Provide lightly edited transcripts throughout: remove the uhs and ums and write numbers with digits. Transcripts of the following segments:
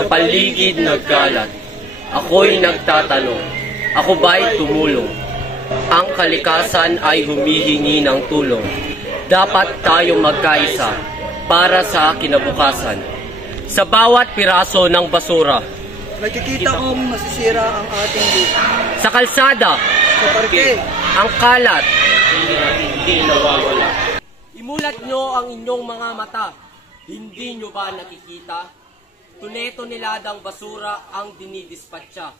Sa paligid nagkalat, ako'y nagtatanong, ako ba'y tumulong? Ang kalikasan ay humihingi ng tulong. Dapat tayong magkaisa para sa kinabukasan. Sa bawat piraso ng basura, nakikita kong masisira ang ating lupa. sa kalsada, Sa parke, ang kalat, hindi nawawala. Imulat nyo ang inyong mga mata. Hindi nyo ba nakikita? Tuneto-niladang basura ang dinidispatsa.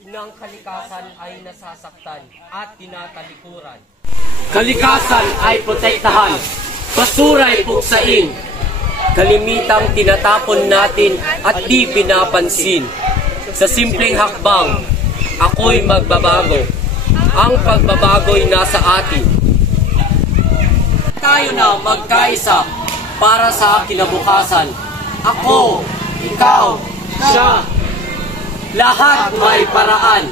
Inang kalikasan ay nasasaktan at tinatalikuran. Kalikasan ay protektahan. Basura ay puksain. Kalimitang tinatapon natin at di pinapansin. Sa simpleng hakbang, ako'y magbabago. Ang pagbabago'y nasa atin. Tayo na magkaisa para sa kinabukasan. Ako, ikaw, siya. Lahat may paraan.